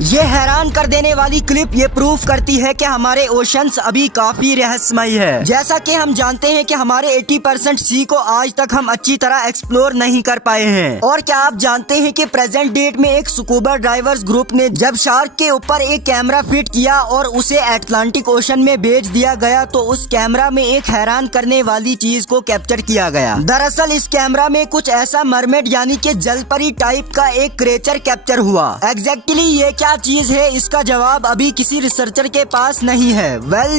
ये हैरान कर देने वाली क्लिप ये प्रूफ करती है कि हमारे ओशंस अभी काफी रहस्यमय है। जैसा कि हम जानते हैं कि हमारे 80% सी को आज तक हम अच्छी तरह एक्सप्लोर नहीं कर पाए हैं। और क्या आप जानते हैं कि प्रेजेंट डेट में एक स्कूबा ड्राइवर्स ग्रुप ने जब शार्क के ऊपर एक कैमरा फिट किया और उसे अटलांटिक ओशन में भेज दिया गया तो उस कैमरा में एक हैरान करने वाली चीज को कैप्चर किया गया। दरअसल इस कैमरा में कुछ ऐसा मरमेड यानी कि जलपरी टाइप का एक क्रिएचर कैप्चर हुआ। एग्जैक्टली ये क्या चीज है, इसका जवाब अभी किसी रिसर्चर के पास नहीं है। वेल